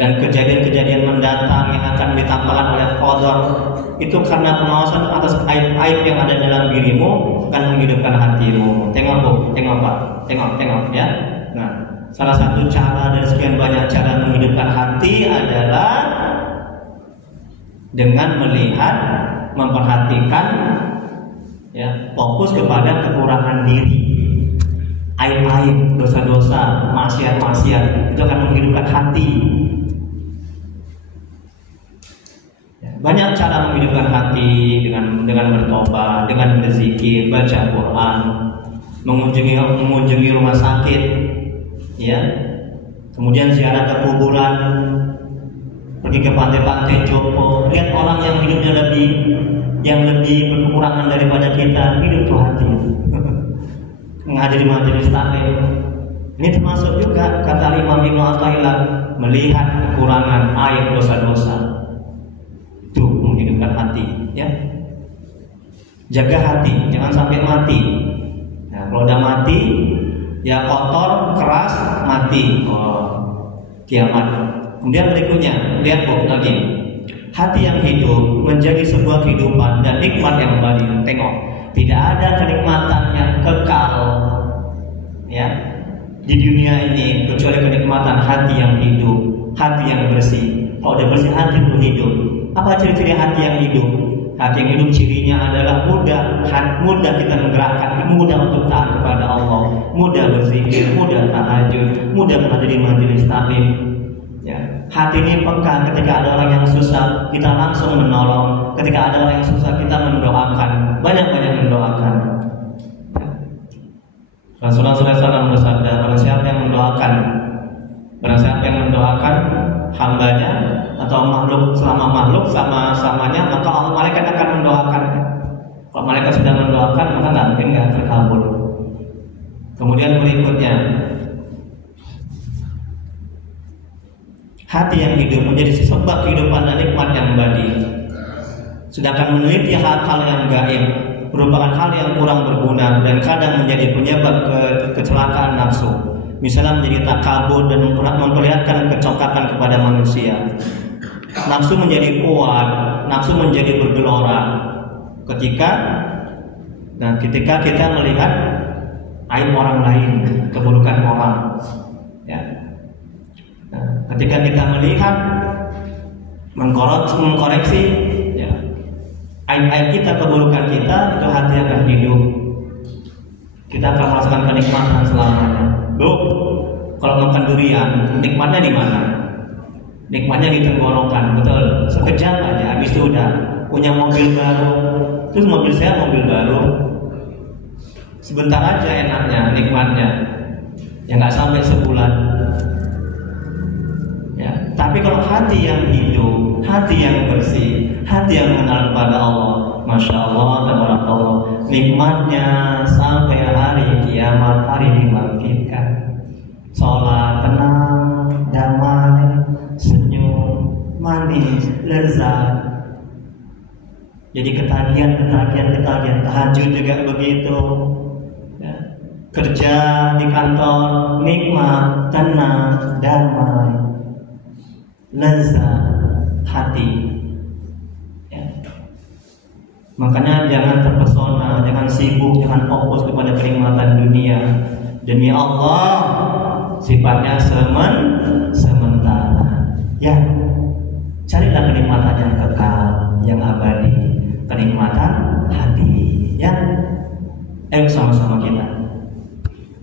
dan kejadian-kejadian mendatang yang akan ditampakkan oleh qadar. Itu karena pengawasan atas aib-aib yang ada dalam dirimu akan menghidupkan hatimu. Tengok Pak, tengok ya. Nah, salah satu cara dari sekian banyak cara menghidupkan hati adalah dengan melihat, memperhatikan, ya, fokus kepada kekurangan diri, aib-aib, dosa-dosa, maksiat-maksiat. Itu akan menghidupkan hati. Banyak cara menghidupkan hati, dengan bertobat, dengan berzikir, baca Quran, mengunjungi rumah sakit, ya. Kemudian ziarah ke kuburan, pergi ke pantai-pantai Jopo, lihat orang yang hidupnya lebih berkekurangan daripada kita, hidup tuh hati. Menghadiri majelis taklim. Ini termasuk juga kata Imam Ibnu Athaillah, melihat kekurangan, aib, dosa-dosa. Itu menghidupkan hati, ya. Jaga hati, jangan sampai mati. Nah, kalau udah mati, ya kotor, keras, mati. Kiamat. Kemudian berikutnya, lihat lagi. Hati yang hidup menjadi sebuah kehidupan dan nikmat yang abadi. Tengok, tidak ada kenikmatan yang kekal, ya, di dunia ini kecuali kenikmatan hati yang hidup, hati yang bersih. Kalau udah bersih hati itu hidup. Apa ciri-ciri hati yang hidup? Hati yang hidup cirinya adalah mudah kita menggerakkan, mudah untuk taat kepada Allah, mudah berzikir, mudah tahajud, mudah menghadiri majelis taklim. Ya. Hati ini peka ketika ada orang yang susah, kita langsung menolong. Ketika ada orang yang susah, kita mendoakan, banyak-banyak mendoakan. Rasulullah SAW bersabda, barang siapa yang mendoakan hambanya atau makhluk sama-samanya, maka Allah malaikat akan mendoakan. Kalau malaikat sedang mendoakan, maka nggak mungkin nggak terkabul. Kemudian berikutnya, hati yang hidup menjadi sebab kehidupan dan nikmat yang abadi. Sedangkan meneliti hal-hal yang gaib merupakan hal yang kurang berguna dan kadang menjadi penyebab kecelakaan nafsu. Misalnya menjadi takabur dan memperlihatkan kecokakan kepada manusia. Nafsu menjadi kuat, nafsu menjadi bergelora ketika kita melihat aib orang lain, keburukan orang. Ya. Ketika kita melihat mengkoreksi ya, aib kita, keburukan kita, itu hati akan hidup. Kita akan merasakan kenikmatan selamanya. Kalau makan durian, nikmatnya di mana? Nikmatnya di tenggorokan, betul. Sekejap aja, habis itu udah punya mobil baru. Terus mobil saya mobil baru. Sebentar aja enaknya, nikmatnya. Ya nggak sampai sebulan. Ya, tapi kalau hati yang hidup, hati yang bersih, hati yang mengenal kepada Allah, Masya Allah, tabarakallah, nikmatnya sampai hari kiamat, hari dibangkitkan. Sholat tenang, damai, senyum, manis, lezat. Jadi ketagihan, tahajud juga begitu. Ya. Kerja di kantor, nikmat, tenang, damai, lezat hati. Ya. Makanya jangan terpesona, jangan sibuk, jangan fokus kepada kenikmatan dunia. Demi Allah, sifatnya sementara. Ya, carilah kenikmatan yang kekal, yang abadi, kenikmatan hati. Ya, ayo sama-sama kita.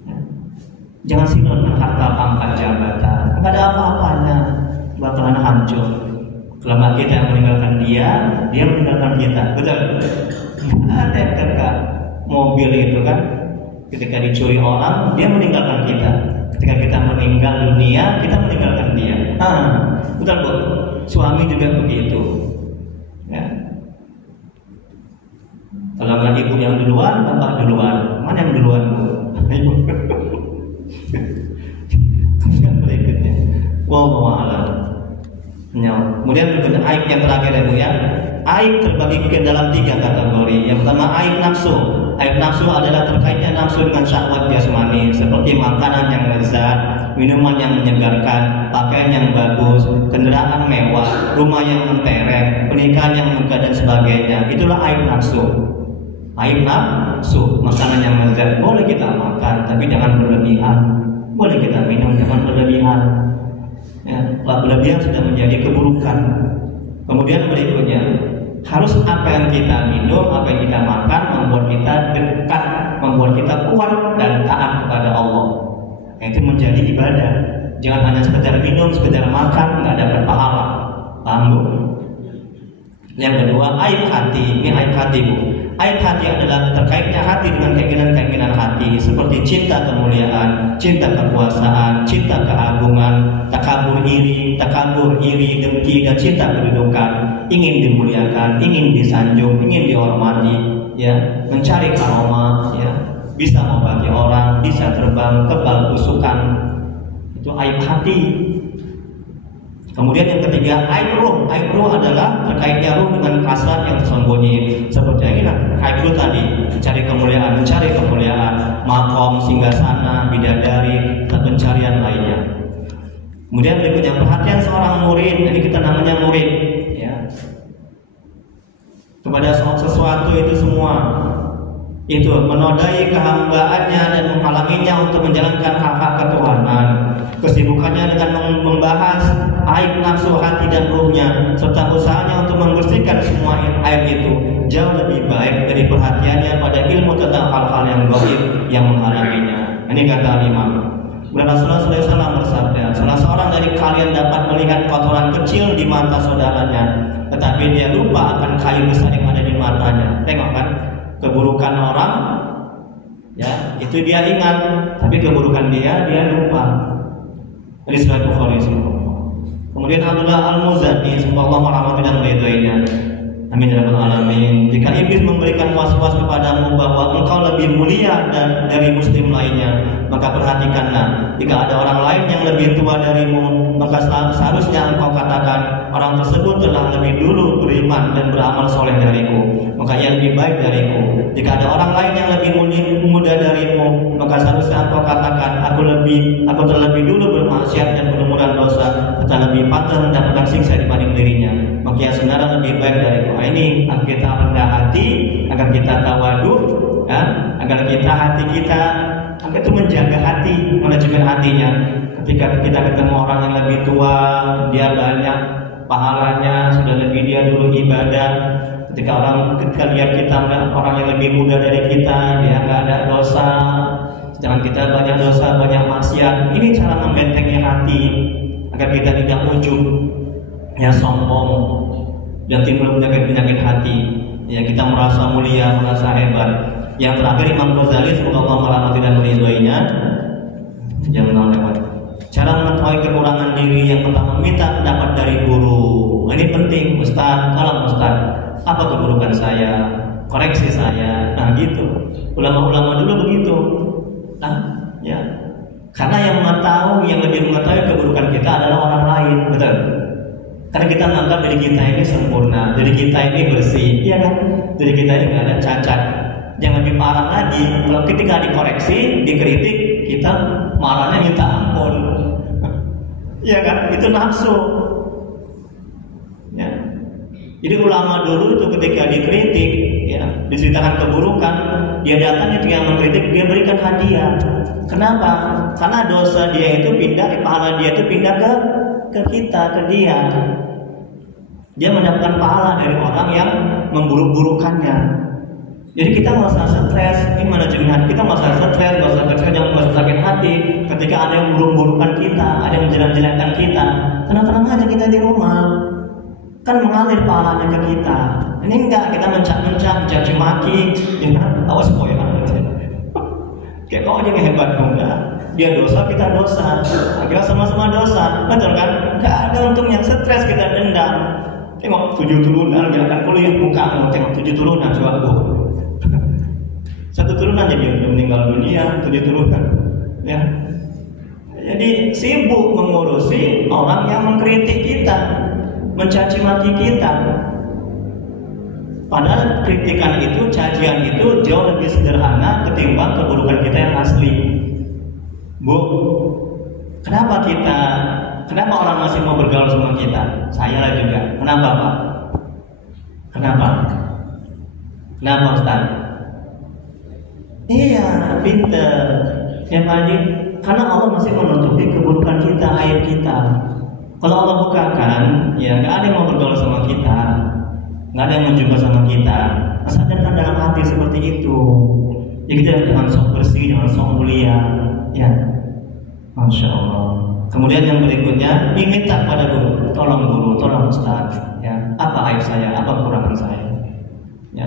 Ya. Jangan sibuk dengan harta, pangkat, jabatan. Enggak ada apa-apanya, bakalan hancur. Selama kita yang meninggalkan dia meninggalkan kita. Betul? Ada yang kekal. Mobil itu kan, ketika dicuri orang, dia meninggalkan kita. Ketika kita meninggal dunia, kita meninggalkan dia. Betul Bu. Suami juga begitu. Ya. Kalau nggak ibu yang duluan, bapak duluan. Mana yang duluan Bu? Ibu. Berikutnya. Wallahu a'lam. Kemudian berikutnya aib yang terakhir ya Bu ya. Aib terbagi ke dalam 3 kategori. Yang pertama aib nafsu. Aib nafsu adalah terkaitnya nafsu dengan syahwat jasmani, seperti makanan yang lezat, minuman yang menyegarkan, pakaian yang bagus, kendaraan mewah, rumah yang mentereng, pernikahan yang megah dan sebagainya. Itulah aib nafsu. Aib nafsu, makanan yang lezat boleh kita makan, tapi jangan berlebihan. Boleh kita minum, jangan berlebihan. Ya, berlebihan sudah menjadi keburukan. Kemudian berikutnya, harus apa yang kita minum, apa yang kita makan membuat kita dekat, membuat kita kuat dan taat kepada Allah. Itu menjadi ibadah. Jangan hanya sekedar minum, sekedar makan, nggak dapat pahala. Paham Bu? Yang kedua, aib hati. Ini aib hati Bu. Aib hati adalah terkaitnya hati dengan keinginan-keinginan hati, seperti cinta kemuliaan, cinta kekuasaan, cinta keagungan, takabur iri, dengki, dan cinta kedudukan. Ingin dimuliakan, ingin disanjung, ingin dihormati, ya, mencari karomah, ya, bisa membagi orang, bisa terbang, kebal kusukan. Itu aib hati. Kemudian yang ketiga, aib ruh. Aib ruh adalah terkaitnya ruh dengan hasrat yang tersembunyi. Seperti yang ini, aib ruh tadi, mencari kemuliaan, makom, singgasana, bidadari, dan pencarian lainnya. Kemudian berikutnya perhatian seorang murid. Ini kita namanya murid, ya. Kepada sesuatu itu semua, itu menodai kehambaannya dan menghalanginya untuk menjalankan hak-hak ketuhanan. Kesibukannya dengan membahas aib nafsu hati dan ruhnya, serta usahanya untuk membersihkan semua aib itu jauh lebih baik dari perhatiannya pada ilmu tentang hal-hal yang gaib yang menghalanginya. Ini kata Imam. Rasulullah SAW bersabda, salah seorang dari kalian dapat melihat kotoran kecil di mata saudaranya, tetapi dia lupa akan kayu besar yang ada di matanya. Tengok kan, keburukan orang, ya itu dia ingat, tapi keburukan dia lupa. Ini surat Bukhari. Kemudian Abdullah Al-Muzani, semoga Allah merahmati dan meridhoinya. Amin ya rabbal alamin. Jika iblis memberikan was-was kepadamu bahwa engkau lebih mulia dari muslim lainnya, maka perhatikanlah. Jika ada orang lain yang lebih tua darimu, maka seharusnya engkau katakan, orang tersebut telah lebih dulu beriman dan beramal soleh dariku, maka ia lebih baik dariku. Jika ada orang lain yang lebih muda darimu, maka seharusnya engkau katakan, aku terlebih dulu bermaksiat dan berumuran dosa, serta lebih pantas mendapatkan siksa dibanding dirinya, maka ia sebenarnya lebih baik dariku. Ini agar kita rendah hati, agar kita tawadhu, ya, agar kita hati kita agar itu menjaga hati, manajemen hatinya. Ketika kita ketemu orang yang lebih tua, dia banyak pahalanya, sudah lebih dia dulu ibadah. Ketika lihat kita orang yang lebih muda dari kita, dia nggak ada dosa, sedangkan kita banyak dosa, banyak maksiat. Ini cara membentengi hati agar kita tidak ujub, ya sombong, dan timbul penyakit hati. Ya kita merasa mulia, merasa hebat. Yang terakhir Imam Ghazali, semoga Allah merahmati dan meridhoinya, jangan lewat. Cara mengetahui kekurangan diri, yang pertama minta pendapat dari guru. Ini penting, Ustaz, tolong Ustaz, apa keburukan saya? Koreksi saya. Nah gitu. Ulama-ulama dulu begitu. Nah, ya. Karena yang lebih mengetahui keburukan kita adalah orang lain, betul? Karena kita menganggap diri kita ini sempurna, diri kita ini bersih, iya kan? Diri kita ini nggak ada cacat. Yang lebih parah lagi, kalau ketika dikoreksi, dikritik, kita marahnya minta ampun. Iya kan? Itu nafsu. Ya. Jadi ulama dulu itu ketika dikritik, ya, diceritakan keburukan, dia datang itu yang mengkritik, dia berikan hadiah. Kenapa? Karena dosa dia itu pahala dia itu pindah ke kita, ke dia. Dia mendapatkan pahala dari orang yang memburuk-burukannya. Jadi kita nggak usah stres, ini manajemen hati kita nggak usah stres, nggak usah kecewa, nggak usah sakit hati. Ketika ada yang buruk-burukan kita, ada yang menjelek-jelekkan kita, tenang-tenang aja kita di rumah, kan mengalir pahalanya ke kita. Ini enggak, kita mencak-mencak, mencaci maki, ya kan? Awas poin aja. Kayak kau aja yang hebat enggak? Dia dosa, kita dosa, kita sama-sama dosa, betul kan? Nggak ada untungnya, stres kita dendam. Tengok 7 turunan, dia akan kuliah buka, tengok 7 turunan, coba bu. 1 turunan jadi udah meninggal dunia, 7 turunan, ya. Jadi sibuk mengurusi orang yang mengkritik kita, mencaci maki kita. Padahal kritikan itu, cacian itu jauh lebih sederhana ketimbang keburukan kita yang asli. Bu, kenapa orang masih mau bergaul sama kita? Saya lah juga. Kenapa Pak? Kenapa Ustaz? Iya, pinter. Ya Pak Haji, karena Allah masih menutupi keburukan kita, aib kita. Kalau Allah bukakan, ya nggak ada yang mau bergaul sama kita, nggak ada yang menjumpa sama kita. Sadarkan dalam hati seperti itu. Ya kita jangan sok bersih, jangan sok mulia. Ya, Masya Allah. Kemudian yang berikutnya, minta pada guru, tolong Ustaz, ya, apa aib saya, apa kekurangan saya, ya.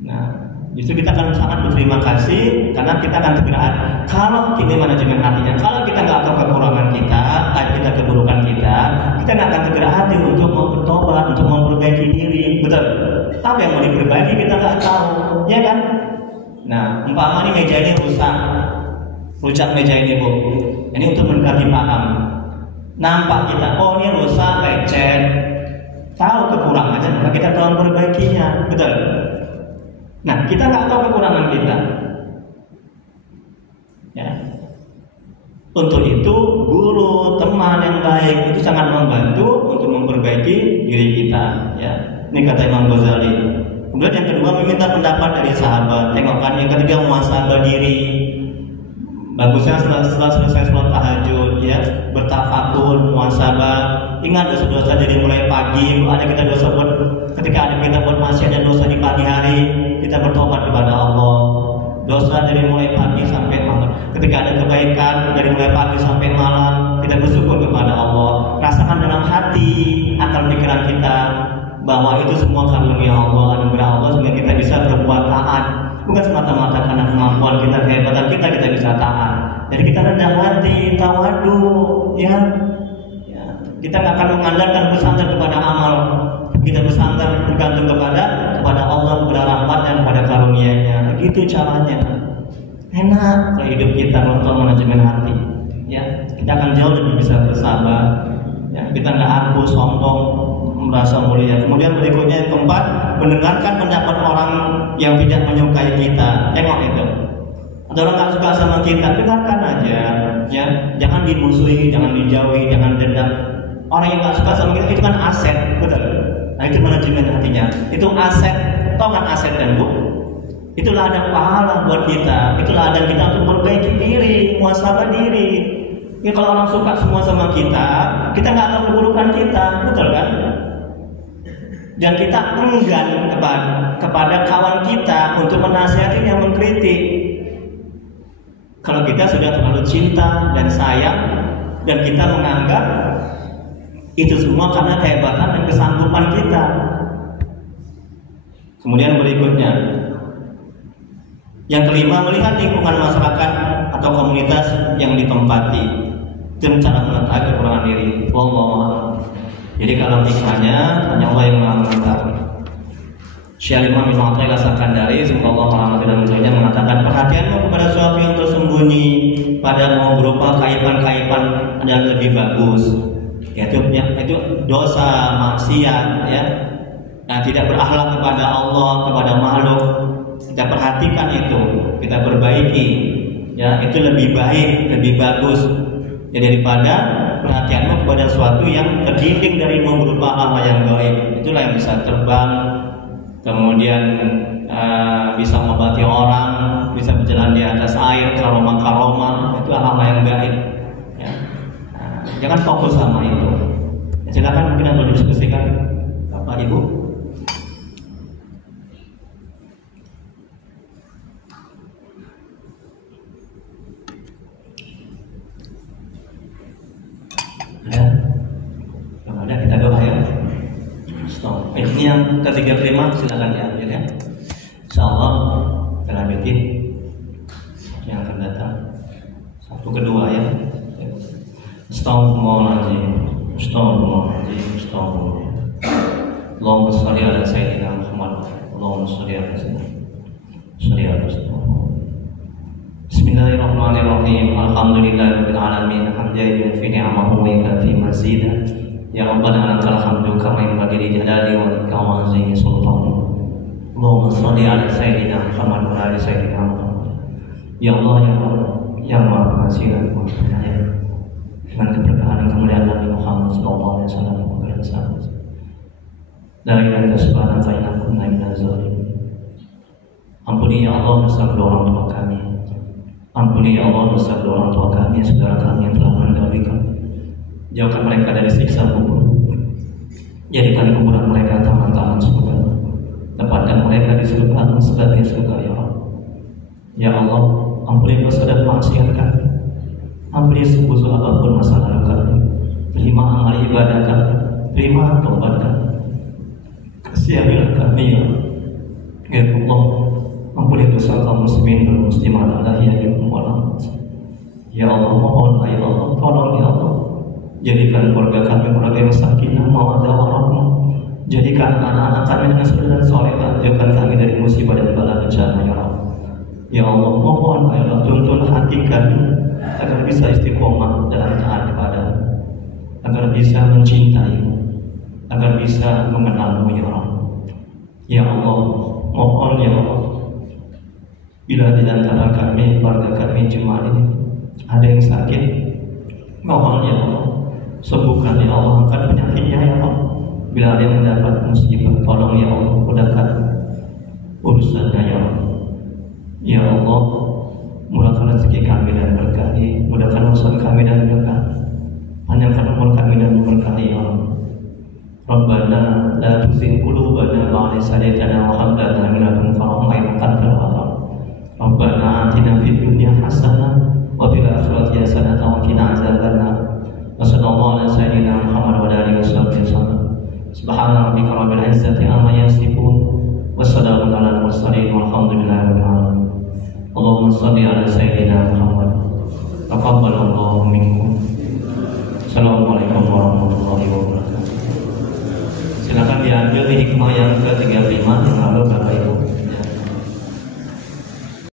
Nah, justru kita akan sangat berterima kasih karena kita akan segera. Kalau kita manajemen hatinya, kalau kita nggak tahu kekurangan kita, aib kita, keburukan kita nggak akan segera hati untuk mau bertobat, untuk memperbaiki diri, betul? Apa yang mau diperbaiki kita nggak tahu, ya kan? Nah, umpama ini meja ini rusak meja ini bu. Ini untuk mendekati paham. Nampak kita, oh ini rusak, lecet. Tahu kekurangannya, maka kita tahu memperbaikinya, betul? Nah, kita nggak tahu kekurangan kita. Ya. Untuk itu, guru, teman yang baik itu sangat membantu untuk memperbaiki diri kita. Ya. Ini kata Imam Ghazali. Kemudian yang kedua, meminta pendapat dari sahabat. Tengok kan, yang ketiga muhasabah diri. Bagusnya setelah selesai sholat tahajud ya, bertafakur, muhasabah. Ingat dosa-dosa dari mulai pagi. Ada kita dosa ketika ada kita buat maksiat dan dosa di pagi hari, kita bertobat kepada Allah. Dosa dari mulai pagi sampai malam. Ketika ada kebaikan dari mulai pagi sampai malam, kita bersyukur kepada Allah. Rasakan dalam hati, akal pikiran kita bahwa itu semua karunia Allah, anugerah Allah, sehingga kita bisa berbuat taat. Bukan semata-mata karena kemampuan kita, kehebatan kita bisa taat. Jadi kita rendah hati, tawadu, ya. Kita nggak akan mengandalkan bersandar kepada amal. Kita bersandar bergantung kepada Allah, kepada rahmat dan kepada karunia-Nya. Gitu caranya. Enak kalau hidup kita kalau manajemen hati. Ya, kita akan jauh lebih bisa bersabar. Ya, kita nggak aku sombong, merasa mulia. Kemudian berikutnya yang keempat, mendengarkan pendapat orang yang tidak menyukai kita. Tengok itu. Ada orang nggak suka sama kita, dengarkan aja. Ya, jangan dimusuhi, jangan dijauhi, jangan dendam. Orang yang nggak suka sama kita itu kan aset, betul. Nah itu manajemen hatinya. Itu aset, tau kan aset dan bu? Itulah ada pahala buat kita. Itulah ada kita untuk memperbaiki diri, muhasabah diri. Ya kalau orang suka semua sama kita nggak tahu keburukan kita, betul kan? Dan kita enggan kepada kawan kita untuk menasihati yang mengkritik. Kalau kita sudah terlalu cinta dan sayang dan kita menganggap itu semua karena kehebatan dan kesanggupan kita. Kemudian berikutnya, yang kelima, melihat lingkungan masyarakat atau komunitas yang ditempati dan cara mengetahui kekurangan diri. Wallahu. Jadi kalau hikmahnya hanya Allah yang mengetahui. Syekh Imam Ibnu Athaillah Sakandari, semoga Allah dan mulianya, mengatakan perhatianmu kepada sesuatu yang tersembunyi padamu berupa kaipan-kaipan adalah lebih bagus. Itu dosa, maksiat, ya. Nah, tidak berakhlak kepada Allah, kepada makhluk. Kita perhatikan itu, kita perbaiki. Ya, itu lebih baik, lebih bagus. Ya, daripada perhatianmu kepada sesuatu yang terdinding darimu berupa hal yang gaib. Itulah yang bisa terbang, kemudian bisa mengobati orang, bisa berjalan di atas air, karoma-karoma, itu hal yang gaib. Ya. Jangan fokus sama itu. Silakan mungkin Anda diskusikan, Bapak Ibu. Kalau ada kita doa ya. Stop. Ini yang ke-35 silakan diambil ya. Insyaallah kita bikin yang akan datang. Satu kedua ya. Astagfirullahaladzim. Astagfirullahaladzim. Astagfirullah. Allahumma shalli ala sayyidina Muhammad. Allahumma shalli ala sayyidina Muhammad. Bismillahirrahmanirrahim. Alhamdulillahirabbil alamin. Hamdan yufi ni'amahu wa yukafi mazidah. Ya Rabbana lakal hamdu kama yanbaghi li jalali wajhika wa 'azimi sultanik. Allahumma shalli ala sayyidina Muhammad wa ala sayyidina Muhammad. Ya Allah, ya Allah, yang Maha Pengasih dan Maha Penyayang, dengan keberkahan dan kemuliaan Nabi Muhammad sallallahu alaihi wasallam dan sahabat. La ilaha illa subhanaka inna kunna minaz zalimin. Ampuni ya Allah dosa kedua orang tua kami. Ampuni ya Allah dosa kedua orang tua kami, saudara kami yang telah mendahului kami. Jauhkan mereka dari siksa kubur. Jadikan kuburan mereka taman-taman surga. Tempatkan mereka di surga sebagai surga ya Allah. Ya Allah, ampuni dosa dan maksiat kami. Ampuni sebesar apapun masa lalu kami. Terima amal ibadah kami. Terima taubat kami. Kasihilah kami ya Allah. Ampuni dosa kaum muslimin dan muslimat al-ahya'i wal amwat. Ya Allah, mohon ya Allah, tolong ya Allah. Jadikan keluarga kami keluarga yang sakinah, mawaddah warahmah. Jadikan anak-anak kami dengan saudara salehah. Jauhkan kami dari musibah dan bala bencana ya Allah. Ya Allah, mohon ya Allah, tuntun hati kami agar bisa istiqomah dalam taat kepada-Mu, agar bisa mencintai-Mu, agar bisa mengenal-Mu ya Allah. Ya Allah, mohon ya Allah, bila di antara kami, keluarga kami jemaah ini ada yang sakit, mohon ya Allah, sembuhkan ya Allah, angkat penyakitnya ya Allah. Bila ada yang mendapat musibah, tolong ya Allah, mudahkan urusannya ya Allah. Ya Allah, murahkan rezeki kami dan berkahi, mudahkan urusan kami dan berkah, panjangkan umur kami dan berkahi ya Allah. Rabbana la tuzigh qulubana ba'da idh hadaytana wa hab lana min ladunka rahmah innaka antal wahhab. Rabbana atina fid dunya hasanah wa fil akhirati hasanah wa qina adzabannar. Wa sallallahu ala sayyidina Muhammad wa ala alihi wasallam. Subhana rabbika rabbil izzati amma yasifun wa salamun alal mursalin walhamdulillahi rabbil alamin. Allahumma shalli ala sayyidina Muhammad. Taqabbalallahu minkum. Assalamualaikum warahmatullahi wabarakatuh. Silakan diambil hikmah yang ke-35 yang lalu Bapak Ibu.